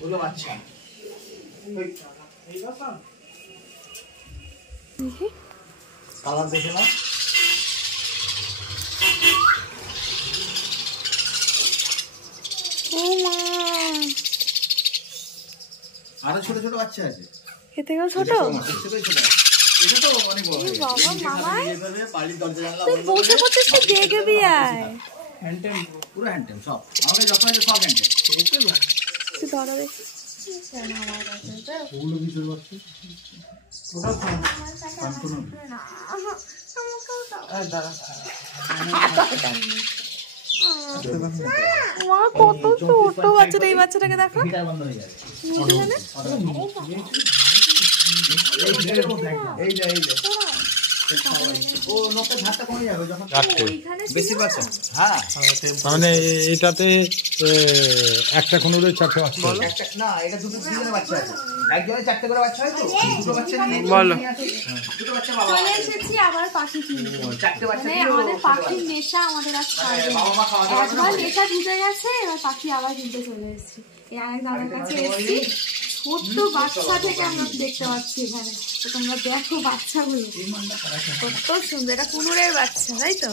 ওগুলো বাচ্চা কালার দেখে না আরো ছোট ছোট বাচ্চা আছে এর থেকেও ছোট এটা তো অনেক বড় বাড়ির দরজা জানলা বসে বসে কি দেখবি আয় হ্যান্ডটেম পুরো হ্যান্ডটেম সব আমাকে যত আছে সব হ্যান্ডটেম তুই ধরবে ওগুলো কি শুরু হচ্ছে ওটা কোন মা কত ছোট বাচ্চাটা এই বাচ্চাটাকে দেখো এই যে ও নখের ধারটা কমে যাবে যখন বেশি বাচ্চা হ্যাঁ মানে এটাতে একটা কোনোরে চারটে বাচ্চা না এটা দুটো দুজনের বাচ্চা আছে একজনের চারটে করে বাচ্চা হয় তো দুটো বাচ্চা নিয়ে বলো দুটো বাচ্চা বাবা চলে এসেছি আবার পাখি কিনতে চারটে বাচ্চা মানে আমাদের পাখির নেশা আমাদের আজ খাবে বাবা মা খাওয়া দাওয়া একবার নেশা ঢুকে গেছে এবার পাখি আবার কিনতে চলে এসেছি এই আরেক দাদার কাছে এসেছি ছোট্ট বাচ্চা থেকে আমরা দেখতে পাচ্ছি এখানে তো তোমরা দেখো বাচ্চাগুলো কত সুন্দর এটা কুনুরের বাচ্চা তাই তো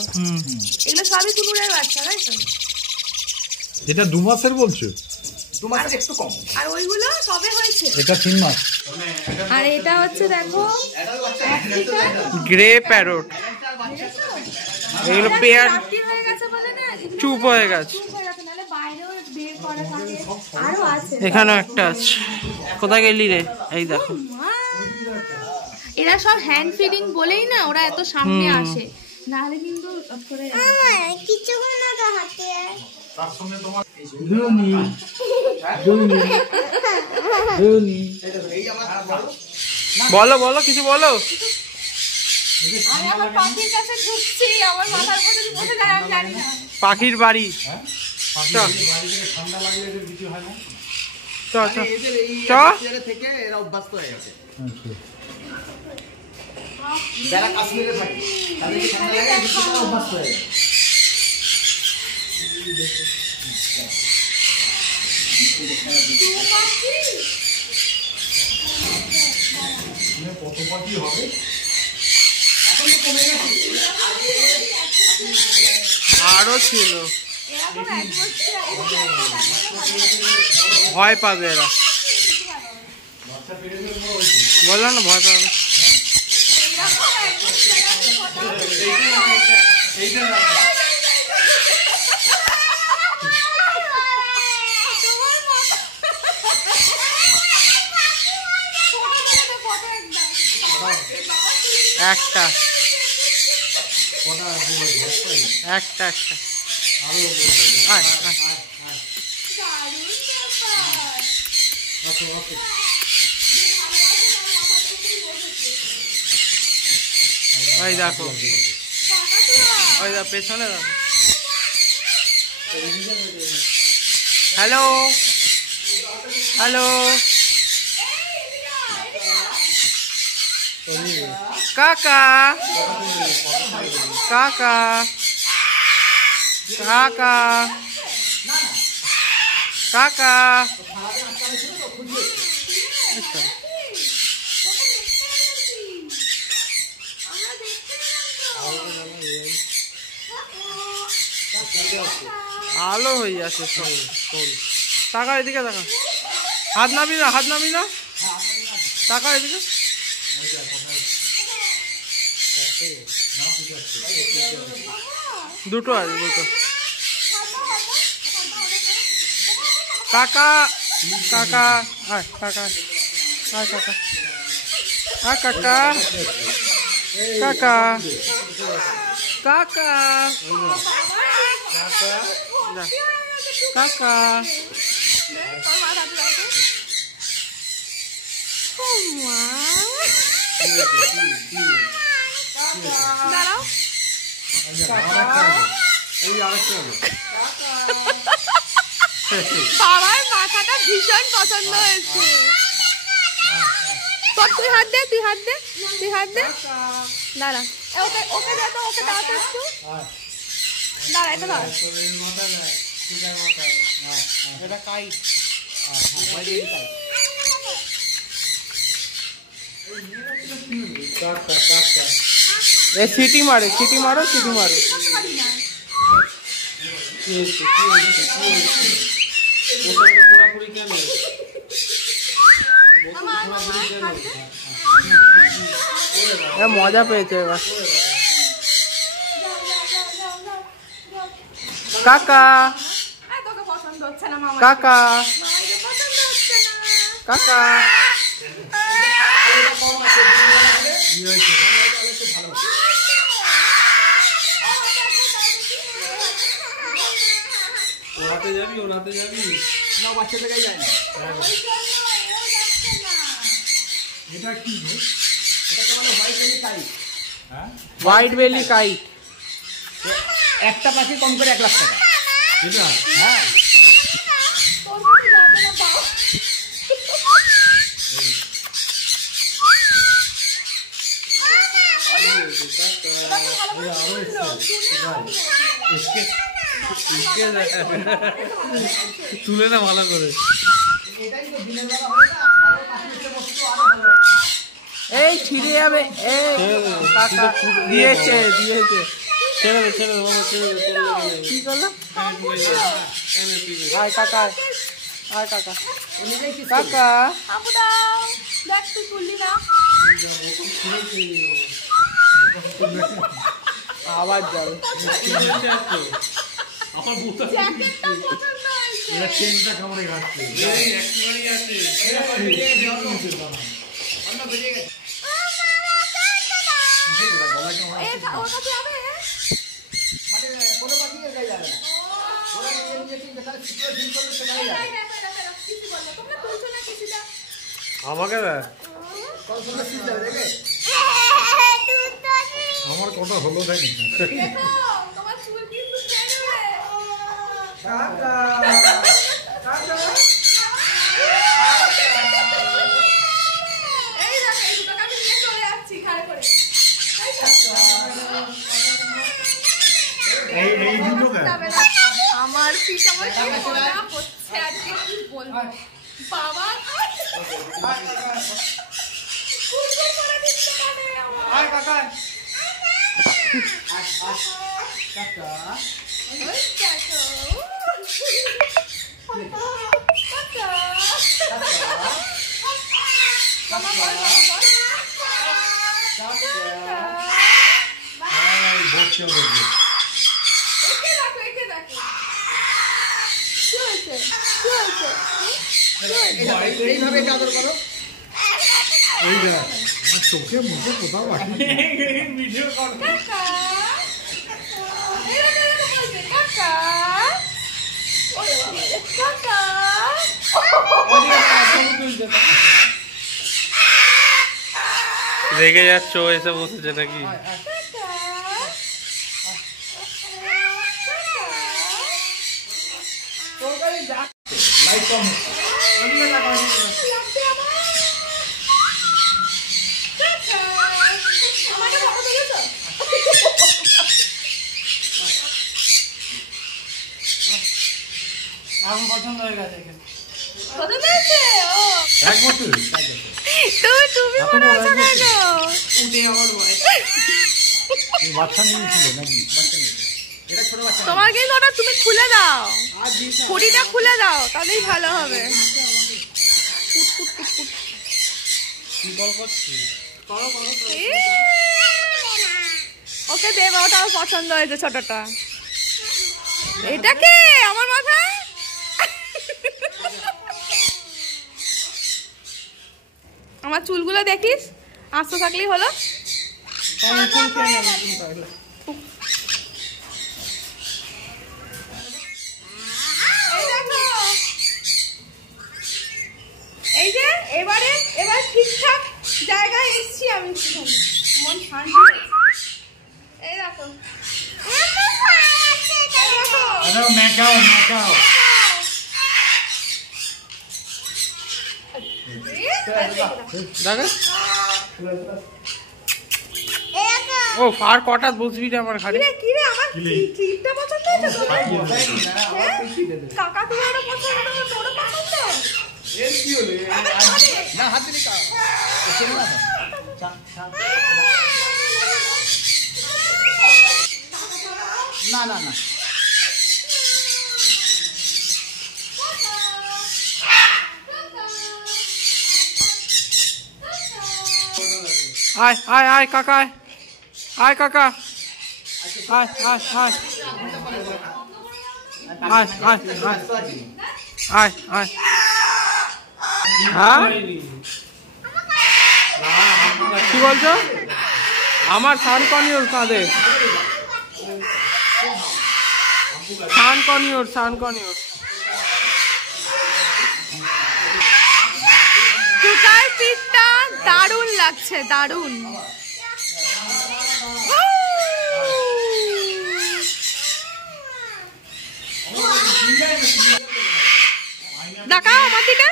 এগুলো সবই কুনুরের বাচ্চা তাই তো এটা 2 মাসের বলছো 2 মাসের একটু কম আর ওইগুলো সবে হয়েছে এটা 3 মাস আর এটা হচ্ছে দেখো গ্রে প্যারট এগুলো পেয়ার হয়ে গেছে বলে না চুপ হয়ে গেছে নাহলে বাইরেও বের করা থাকে আরো আছে এখানেও একটা আছে কোথায় গেলি রে এই দেখো এরা সব হ্যান্ড ফিডিং বলেই না ওরা এত সামনে আসে নাহলে কিন্তু কিছু না তো হাতে তার সঙ্গে তোমার বলো বলো কিছু বলো আমি আমার পাখির কাছে ঢুকছি আমার মাথার উপরে যদি বসে যায় আমি জানি না পাখির বাড়ি ঠান্ডা লাগলে এদের কিছু হয় না চ চ এদের এই চ জায়গা থেকে এরা অভ্যস্ত হয়ে গেছে যারা কাশ্মীরে থাকে তাদের কি ঠান্ডা লাগে কিছু অভ্যস্ত হয়ে গেছে কত পাখি হবে এখন তো কমে গেছে আরো ছিল ভয় পাবে এরা বললাম না ভয় পাবে একটা একটা একটা ওই দেখো ওই দেখো পেছনে দেখো হ্যালো হ্যালো কাকা কাকা কাকা কাকা আলো হয়ে যাচ্ছে সব টাকা এদিকে টাকা হাত নাবি না টাকা এদিকে দুটো আছে দুটো কাকা কাকা আয় কাকা আয় কাকা আয় কাকা কাকা কাকা কাকা দাঁড়াও বাবার মাথাটা ভীষণ পছন্দ হয়েছে তুই হাত দে দাঁড়া ওকে ওকে দে তো ওকে দাও তো একটু দাঁড়া এটা দাঁড়া এটা কাই সিটি মারে, সিটি মারো, সিটি মারো। মজা পেয়েছে এবার। কাকা কাকা কাকা ওনাতে যাবি, ওনাতে যাবি না, বাচ্চা থেকে যায় না। এটা কি? এটা মানে হোয়াইট বেলি কাইট। হ্যাঁ, হোয়াইট বেলি কাইট। একটা পাখি কম করে 1 লাখ টাকা। এটা হ্যাঁ, তুলে না ভালো করে। এটাই তো দিনের বেলা হয় না, আরো পাখি এসে বসতো, আরো ভালো। এই ছিঁড়ে যাবে। এই কাকা দিয়েছে, দিয়েছে। ছেড়ে দে, ছেড়ে দে বাবা, ছেড়ে দে। কি করলো? আয় কাকা, আয় কাকা, কাকা। আপু দাও, দেখ তুই তুললি না। আবার যাবে। জ্যাকেটটা পছন্দ হয়েছে। এটা চেনটা কামড়ে খাচ্ছে। অন্য বেরিয়ে গেছে। ওর কাছে যাবে? মানে কোনো পাখি এর গায়ে যাবে না। ওরা ইঞ্জেকশন যেখানে সিকিউর ফিল করবে সেখানে যাবে। কিছু বলবো, তোমরা তুলছো না কিছুটা। আমাকে দেখ। কত সুন্দর সিল যাবে দেখে। আমার কথা হলো নাকি? দেখো, তোমার চুল কিন্তু ছেড়ে দেবে। কাকা এই দেখো, এই দুটোকে আমি নিয়ে চলে যাচ্ছি ঘাড়ে করে। এই দুটো কেন? যাবে না। আমার পিঠ আমার কি মজা হচ্ছে আজকে, কি বলবো বাবা। কুকুর করে দিচ্ছে কানে আমার। আয় কাকা। কাকা ওই দেখো। কাকা। মামা বল, মামা বল। কাকা। এই বসে বসে। একে দেখো, একে দেখো। কি হয়েছে? কি হয়েছে? এইভাবে চাদর করো। এই যা আমার চোখে মুখে কোথাও আসে। ভিডিও কর। কাকা। এরকম এরকম বলছে, কাকা। ওরে বাবা রে, কাকা। রেগে যাচ্ছ, এসে বসেছে নাকি? কাকা। লাইট কম। লাগছে আমার। কাকা। আমাকে ফটো তুলেছো? আমার পছন্দ হয়ে গেছে এখানে। ফটো তুলেছে? ও। 1 বছর? তুমি এত মনে বড় আছো হয়ে কেন? উঠে আমার বলে। এই বাচ্চা নিয়েছিল নাকি? বাচ্চা নেই। এটা ছোট বাচ্চা। তোমার কিন্তু ওটা তুমি খুলে দাও, খুঁটিটা খুলে দাও, তাহলেই ভালো হবে। কি বল করছিস? ওকে দেবা, ওটা আমার পছন্দ হয়েছে ছোটটা। এটা কে আমার মাথায়? আমার চুলগুলো দেখিস, আস্ত থাকলেই হলো। এই দেখো, এই যে এবার ঠিকঠাক জায়গায় এসছি আমি, মন শান্তি হয়েছে। এই দেখো, আরে মেকাও মেকাও। দেখো ও ফার কটা বসবি রে আমার ঘাড়ে? কিরে আমার ক্লিপটা পছন্দ হয়েছে তোর? কাকা তোমারও পছন্দ, তোরও পছন্দ? এর কি হলো না হাত দিলে কা না না না আয় আয় আয় কাকা আয় কাকা আয় আয় আয় আয় আয় আয় আয় হ্যাঁ কি বলছো? আমার সানকনিওর কাঁদে, সানকনিওর সানকনিওর টুকার পিঠটা দারুণ লাগছে, দারুণ। দেখাও আমার দিকে।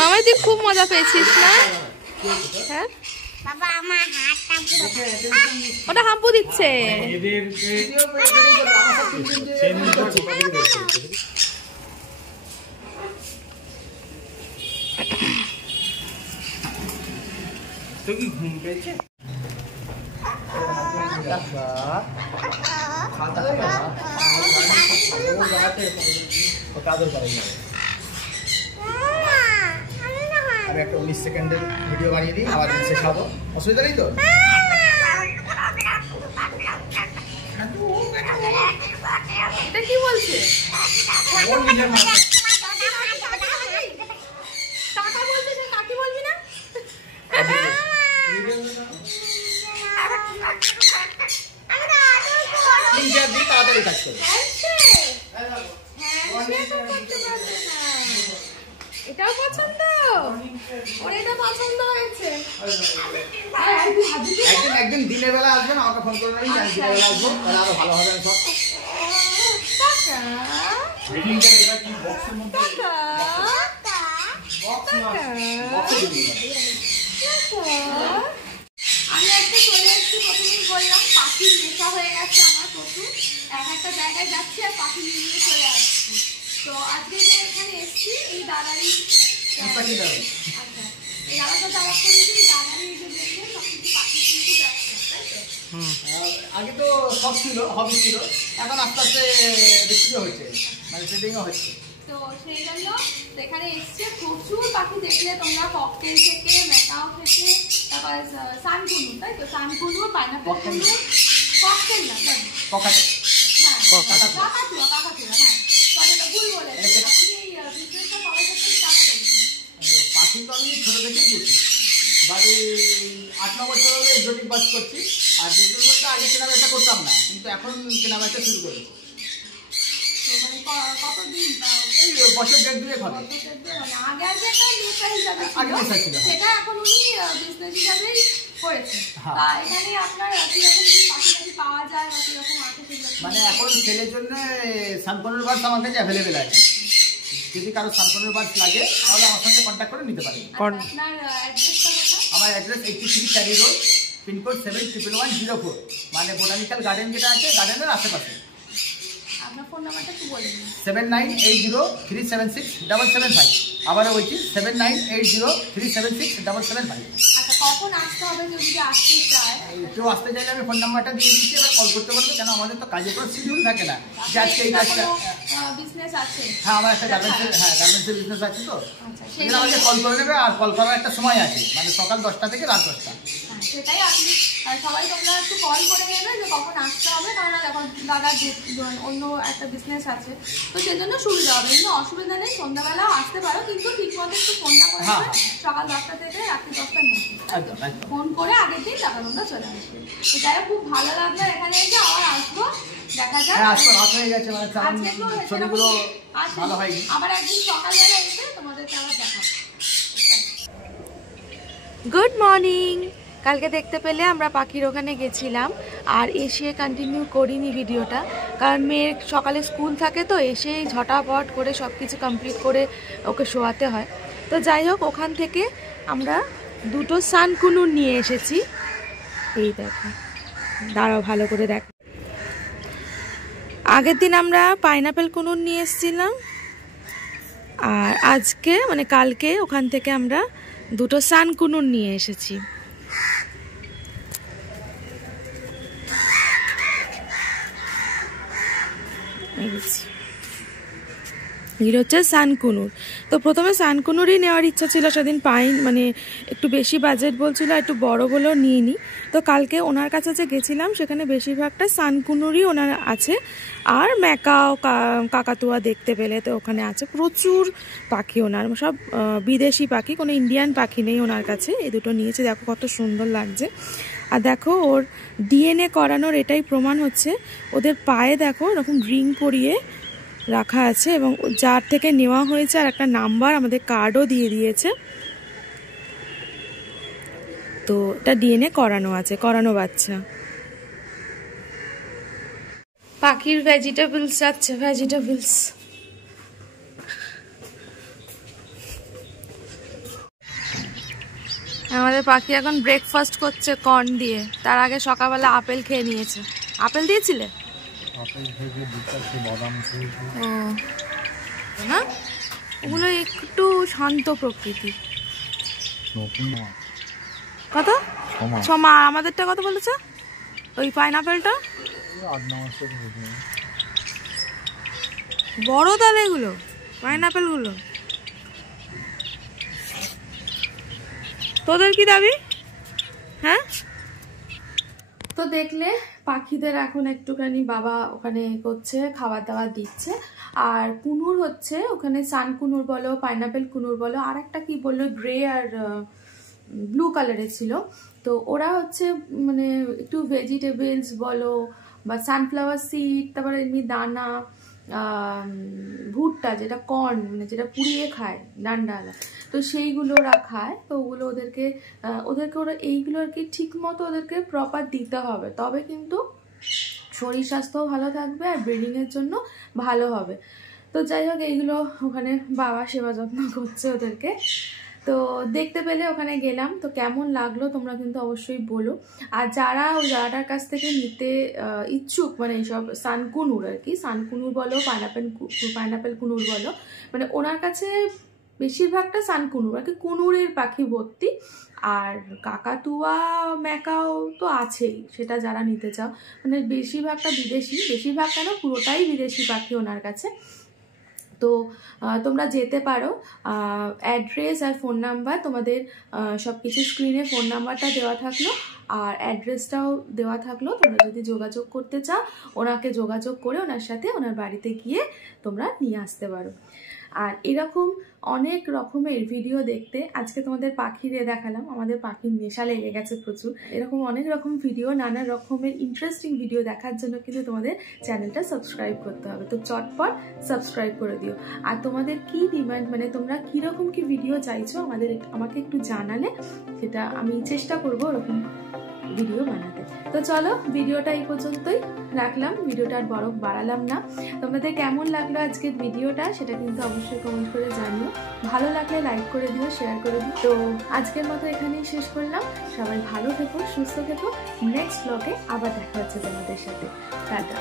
মামাই তুই খুব মজা পেয়েছিস না? হ্যাঁ ওটা হাম্পু দিচ্ছে। তো কি ঘুম পেয়েছে? আমি একটা 19 সেকেন্ডের ভিডিও বানিয়ে দিই, আবার শেষ হবো, অসুবিধা নেই তো? এটা কি বলছে? কাকা বলছে যে কাকি বলবি না? তাড়াতাড়ি কাজ করো। এটাও পছন্দ, ওর এটা পছন্দ হয়েছে। একদিন দিনের বেলা আসবেন, আমাকে ফোন করে নেবেন, আমি দিনের বেলা আসবো, তাহলে আরো ভালো হবে। আমি একটা চলে এসেছি, প্রথমেই বললাম পাখির নেশা হয়ে গেছে আমার প্রচুর। একটা জায়গায় যাচ্ছি আর পাখি নিয়ে চলে আসছি। তো আজকে যে এখানে এসেছি এই দাদারই, আচ্ছা এই দাদাটা যাওয়া করেছি, দাদারই এই যে দেখলে সব কিছু পাখি কিন্তু যাচ্ছে, তাই তো? আগে তো সব ছিল, হবি ছিল, এখন আস্তে আস্তে বিক্রিও হচ্ছে, মানে ট্রেডিংও হচ্ছে। তো সেই জন্য এখানে এসছে প্রচুর পাখি। দেখলে তোমরা ককটেল থেকে, ম্যাকাও থেকে, তারপর সানকুনু, তাই তো? সানকুনু, পাইনাপেল কুনু, ককটেল না সরি পকাটে, হ্যাঁ কাকাতুয়া, হ্যাঁ সরি এটা ভুল বলেছি। আপনি এই বিজনেসটা কবে থেকে স্টার্ট করলেন? পাখি তো আমি ছোটো থেকেই করছি, বাড়ি 8-9 বছর হলে এক্সোটিক বাস করছি। আর বিজনেস বলতে আগে কেনাবেচা করতাম না, কিন্তু এখন কেনাবেচা শুরু করেছি। তো মানে কতদিন? এই বছর 1.5 হবে। মানে আগে আগে একটা নেশা হিসাবে ছিল, সেটা এখন উনি বিজনেস হিসাবেই করেছেন। তা এখানে আপনার কিরকম কি পাখি টাখি পাওয়া যায় বা কিরকম আছে সেগুলো? মানে এখন ছেলের জন্য সানকনের বাস আমার কাছে অ্যাভেলেবেল আছে। যদি কারো সানকনের বাস লাগে তাহলে আমার সঙ্গে কন্ট্যাক্ট করে নিতে পারেন। আপনার অ্যাড্রেসটা কোথায়? আমার অ্যাড্রেস 83 ক্যারি রোড, পিনকোড 711104, মানে বোটানিক্যাল গার্ডেন যেটা আছে, গার্ডেনের আশেপাশে। আপনার ফোন নাম্বারটা একটু বলে দিন। 7980376775। আবারও বলছি 7980376775। আচ্ছা কখন আসতে হবে যদি আসতে চায়? কেউ আসতে চাইলে আমি ফোন নাম্বারটা দিয়ে দিচ্ছি, এবার কল করতে পারবে, কেন আমাদের তো কাজে কোনো শিডিউল থাকে না যে আজকে এই কাজটা। বিজনেস আছে? হ্যাঁ আমার একটা গার্মেন্টসের বিজনেস আছে, তো আচ্ছা সেটা আমাকে কল করে নেবে। আর কল করার একটা সময় আছে, মানে সকাল 10টা থেকে রাত 10টা। সেটাই আপনি সবাই তোমরা একটু কল করে নেবে যে কখন আসতে হবে, কারণ এখন দাদার অন্য একটা বিজনেস আছে, তো সেজন্য সুবিধা হবে। কিন্তু অসুবিধা নেই, সন্ধ্যাবেলাও আসতে পারো, কিন্তু ঠিক মতো একটু ফোনটা করে নেবে সকাল 10টা থেকে রাত্রি 10টার মধ্যে। ফোন করে আগের দিন টাকা তোমরা চলে আসবে। এটাই খুব ভালো লাগলো এখানে এসে, আবার আসবো, দেখা যাক। রাত হয়ে গেছে, মানে ছবিগুলো ভালো হয়নি। আবার একদিন সকালবেলা এসে তোমাদেরকে আবার দেখাবো। Good morning. কালকে দেখতে পেলে আমরা পাখির ওখানে গেছিলাম, আর এসে কন্টিনিউ করিনি ভিডিওটা, কারণ মেয়ের সকালে স্কুল থাকে, তো এসেই ঝটাপট করে সব কিছু কমপ্লিট করে ওকে শোয়াতে হয়। তো যাই হোক, ওখান থেকে আমরা দুটো সানকুনু নিয়ে এসেছি। এই দেখো, দাঁড়াও ভালো করে দেখো। আগের দিন আমরা পাইনাপেল কুনুন নিয়ে এসেছিলাম, আর আজকে মানে কালকে ওখান থেকে আমরা দুটো সানকুনুর নিয়ে এসেছি। এগুলো হচ্ছে সানকুনুর। তো প্রথমে সানকুনুরই নেওয়ার ইচ্ছা ছিল, সেদিন পাইন মানে একটু বেশি বাজেট বলছিল, একটু বড় বলেও নিয়ে নিই। তো কালকে ওনার কাছে যে গেছিলাম সেখানে বেশিরভাগটা সানকুনুরই ওনার আছে, আর ম্যাকাও কাকাতুয়া দেখতে পেলে তো ওখানে আছে প্রচুর পাখি, ওনার সব বিদেশি পাখি, কোনো ইন্ডিয়ান পাখি নেই ওনার কাছে। এই দুটো নিয়েছে, দেখো কত সুন্দর লাগছে। আর দেখো ওর ডিএনএ করানোর এটাই প্রমাণ হচ্ছে, ওদের পায়ে দেখো এরকম রিং পরিয়ে রাখা আছে এবং যার থেকে নেওয়া হয়েছে আর একটা নাম্বার আমাদের কার্ডও দিয়ে দিয়েছে। তো এটা ডিএনএ করানো আছে, করানো বাচ্চা। পাখির ভেজিটেবলস যাচ্ছে, ভেজিটেবলস। আমাদের পাখি এখন ব্রেকফাস্ট করছে কর্ন দিয়ে, তার আগে সকালবেলা আপেল খেয়ে নিয়েছে। আপেল দিয়েছিলে? না, ওগুলো একটু শান্ত প্রকৃতি। কত? 6 মাস। আমাদেরটা কত বলেছে? ওই পাইনাপেলটা বড়, তাহলে এগুলো পাইনাপেল গুলো। তোদের কি দাবি? হ্যাঁ, তো দেখলে পাখিদের এখন একটুখানি বাবা ওখানে করছে, খাবার দাবার দিচ্ছে। আর কুনুর হচ্ছে ওখানে সানকুনুর বলো, পাইনাপেল কুনুর বলো, আর একটা কি বললো গ্রে আর ব্লু কালারের ছিল। তো ওরা হচ্ছে মানে একটু ভেজিটেবলস বলো বা সানফ্লাওয়ার সিড, তারপরে এমনি দানা, ভুট্টা যেটা কর্ন মানে যেটা পুড়িয়ে খায় ডান্ডালা, তো সেইগুলো ওরা খায়। তো ওগুলো ওদেরকে ওরা এইগুলো আর কি ঠিক মতো ওদেরকে প্রপার দিতে হবে, তবে কিন্তু শরীর স্বাস্থ্যও ভালো থাকবে আর ব্রিডিংয়ের জন্য ভালো হবে। তো যাই হোক, এইগুলো ওখানে বাবা সেবা যত্ন করছে ওদেরকে। তো দেখতে পেলে ওখানে গেলাম, তো কেমন লাগলো তোমরা কিন্তু অবশ্যই বলো। আর যারা ওই জায়গাটার কাছ থেকে নিতে ইচ্ছুক, মানে এইসব সানকুনুর আর কি, সানকুনুর বলো, পাইনাপেল কুনুর বলো, মানে ওনার কাছে বেশিরভাগটা সানকুনুর আর কি, কুনুরের পাখি ভর্তি। আর কাকাতুয়া ম্যাকাও তো আছেই, সেটা যারা নিতে চাও, মানে বেশিরভাগটা বিদেশি, বেশিরভাগ কেন পুরোটাই বিদেশি পাখি ওনার কাছে। তো তোমরা যেতে পারো। অ্যাড্রেস আর ফোন নাম্বার তোমাদের সব কিছু স্ক্রিনে ফোন নাম্বারটা দেওয়া থাকলো আর অ্যাড্রেসটাও দেওয়া থাকলো। তোমরা যদি যোগাযোগ করতে চাও, ওনাকে যোগাযোগ করে ওনার সাথে ওনার বাড়িতে গিয়ে তোমরা নিয়ে আসতে পারো। আর এরকম অনেক রকমের ভিডিও দেখতে আজকে তোমাদের পাখিরে দেখালাম, আমাদের পাখির নেশা লেগে গেছে প্রচুর। এরকম অনেক রকম ভিডিও, নানা রকমের ইন্টারেস্টিং ভিডিও দেখার জন্য কিন্তু তোমাদের চ্যানেলটা সাবস্ক্রাইব করতে হবে। তো চটপট সাবস্ক্রাইব করে দিও। আর তোমাদের কি ডিমান্ড, মানে তোমরা কীরকম কি ভিডিও চাইছো আমাকে একটু জানালে সেটা আমি চেষ্টা করবো ওরকম ভিডিও বানাতে। তো চলো, ভিডিওটা এই পর্যন্তই রাখলাম, ভিডিওটা আর বড় বাড়ালাম না। তোমাদের কেমন লাগলো আজকের ভিডিওটা সেটা কিন্তু অবশ্যই কমেন্ট করে জানিও। ভালো লাগলে লাইক করে দিও, শেয়ার করে দিও। তো আজকের মতো এখানেই শেষ করলাম। সবাই ভালো থেকো, সুস্থ থেকো। নেক্সট ব্লগে আবার দেখা হচ্ছে তোমাদের সাথে। টাটা।